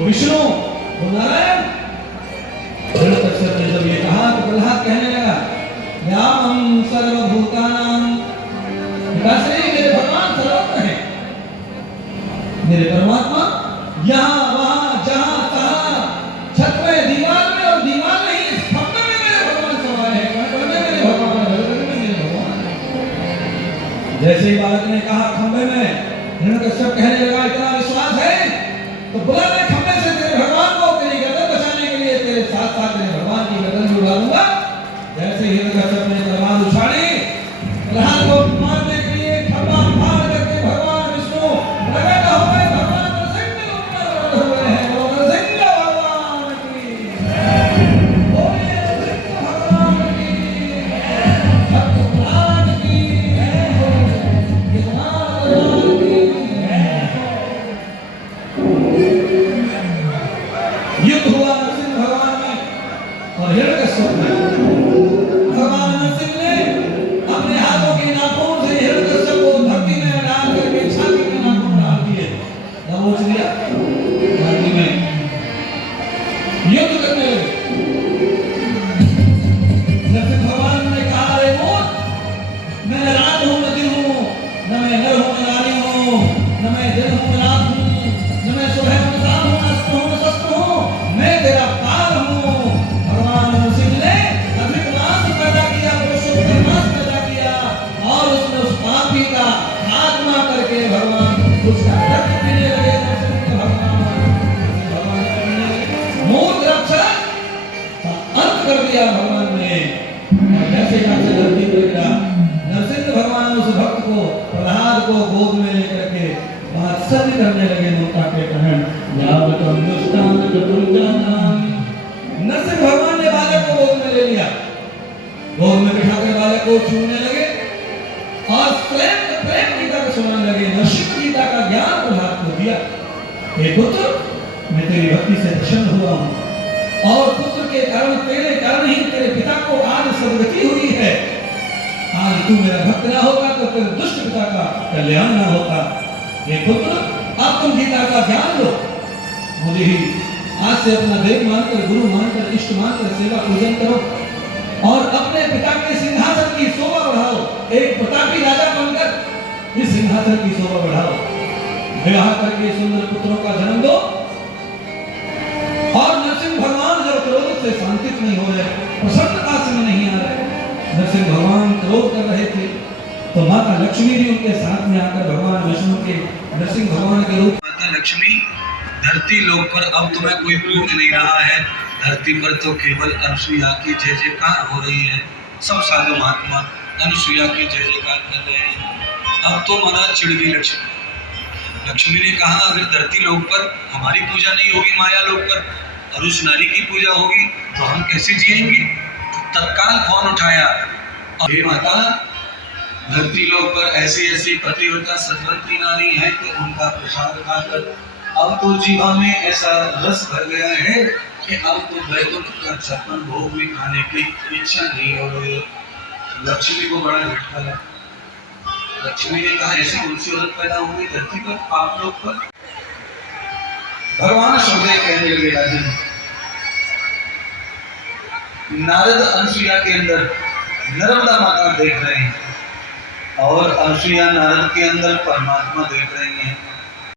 वो विष्णु, वो नारायण। हिरण्यकश्यप ने जब ये कहा तो प्रहलाद कहने लगा, व्यामं सर्वभूतानां, पिताश्री मेरे भगवान सर्वत्र हैं, मेरे परमात्मा यहाँ वहाँ जहाँ तहाँ, छत में, दीवार में, और दीवार नहीं इस खंभे में मेरे भगवान समाये हैं, खंभे में मेरे भगवान, घर में मेरे भगवान। जैसे ही बालक ने कहा खंभे में, हिरण्यकश्यप कहने लगा, इतना विश्वास है तो बुला ले खंभे से तेरे भगवान को, तेरी गर्दन बचाने के लिए तेरे साथ साथ तेरे भगवान की गर्दन भी उड़ा दूंगा। जैसे हिरण्यकश्यप ने तलवार उछाली प्रहलाद को मारने के लिए, खंभा फाड़ करके भगवान विष्णु प्रकट हो गए। भगवान नरसिंह हो गए हैं। वो नरसिंह भगवान की बोले, नरसिंह भगवान की, भगवान की, युद्ध हुआ नरसिंह भगवान में और हिरण्यकश्यप में। भगवान नरसिंह ने अपने हाथों के नाखून से हिरण्यकश्यप को धरती में डाल करके छाती में नाखून डाल दिए, दबोच दिया, धरती में युद्ध करने लगे। नरसिंह भगवान ने कहा, अरे मोर, मैं न रात हूँ न दिन हूँ, न मैं नर हूँ न नारी हूँ, न मैं दिन हूँ न रात हूँ, न मैं सुबह हूँ न शाम हूँ, न अस्त्र हूँ न शस्त्र हूँ, मैं तेरा पाल हूँ। भगवान नरसिंह ने अधिकमास पैदा किया, पुरुषोत्तमास पैदा किया, और उसने उस पापी का आत्मा करके भगवान उसका रक्त पीने लगे। नरसिंह भगवान मूर्ख रक्षक का अंत कर दिया भगवान ने। और जैसे जैसे धरती पर गिरा, नरसिंह भगवान उस भक्त को, प्रहलाद को गोद में लेकर के बात्सल्य करने लगे, ममता के कारण। नरसिंह भगवान ने बालक को गोद में ले लिया, गोद में बिठाकर बालक को छूने लगे और प्रेम गीता को सुनाने लगे। नरसिंह गीता का ज्ञान प्रहलाद को दिया। हे पुत्र, मैं तेरी भक्ति से प्रसन्न हुआ हूँ, और पुत्र के कारण, तेरे कारण ही तेरे पिता को आज सदगति हुई है। आज तू मेरा भक्त ना होता तो तेरे दुष्ट पिता का कल्याण ना होता। हे पुत्र, अब तुम गीता का ज्ञान लो, मुझे ही आज से अपना देव मानकर, गुरु मानकर, इष्ट मानकर सेवा पूजन करो, और अपने पिता के सिंहासन की शोभा बढ़ाओ। एक प्रतापी राजा बनकर इस सिंहासन की शोभा बढ़ाओ, विवाह करके सुंदर पुत्रों का जन्म दो। और नरसिंह भगवान जब क्रोध से शांतित नहीं हो रहे, प्रसन्नता से नहीं आ रहे, नरसिंह भगवान क्रोध कर रहे थे, तो माता लक्ष्मी भी उनके साथ में आकर भगवान विष्णु के, नरसिंह भगवान के रूप। माता लक्ष्मी, धरती लोक पर अब तुम्हें कोई पूज नहीं रहा है, धरती पर तो केवल अनसुईया की जय जयकार हो रही है। सब साधु महात्मा अनसुईया की जय जयकार कर रहे हैं। अब तो मना चिढ़ गई लक्ष्मी। लक्ष्मी ने कहा, अगर धरती लोक पर हमारी पूजा नहीं होगी, माया लोक पर, और उस नारी की पूजा होगी, तो हम कैसे जिएंगे। तत्काल फोन उठाया, हे माता, धरती लोक पर ऐसी ऐसी पतिव्रता सतवंती नारी है कि उनका प्रसाद खाकर अब तो जीवा में ऐसा रस भर गया है कि अब तो वैकुंठ का 56 भोग भी खाने की इच्छा नहीं हो रही। लक्ष्मी को बड़ा झटका लगा। लक्ष्मी ने कहा, ऐसी कौन सी औरत पैदा होगी धरती पर, आप लोग पर। भगवान सुखदेव कहने लगे, राजन, नारद अनसुईया के अंदर नर्मदा माता देख रहे हैं, और अनसुईया नारद के अंदर परमात्मा देख रही हैं।